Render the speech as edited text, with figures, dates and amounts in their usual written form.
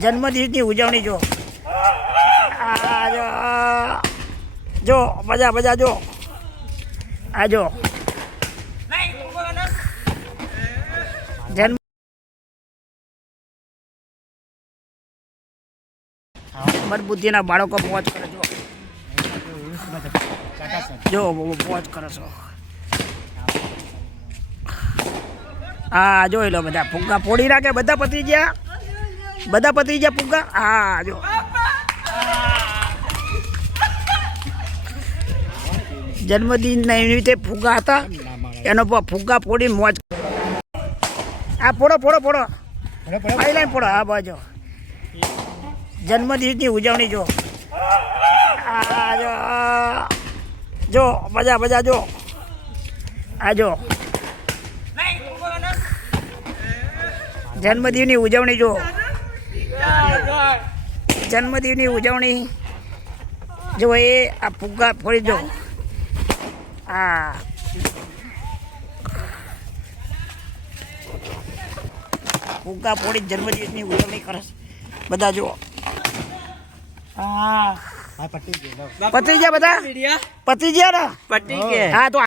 જન્મદિવસની ઉજવણી જો જો મજા મજા જો આ જો જન્મ બુદ્ધિના બાળકો મોજ કરે જો મોજ કરે છો હા જોઈ લો બધા ફુગ્ગા ફોડી નાખે બધા પતરી ગયા ફુગ્ગા હા જો જન્મદિનના નિમિત્તે ફુગ્ગા હતા એનો ફુગ્ગા ફોડી મોજ આ ફોડો લાઈન ફોડો હા બાજુ જન્મદિવસની ઉજવણી જો જો મજા મજા જો આ જો જન્મદિવસની ઉજવણી જો જન્મદિવસની ઉજવણી જો એ આ ફુગ્ગા ફોડી જો હા ફુગ્ગા ફોડી જન્મદિવસની ઉજવણી કરે બધા જુઓ હા પતી ગયા બધા પતી ગયા ને હા તો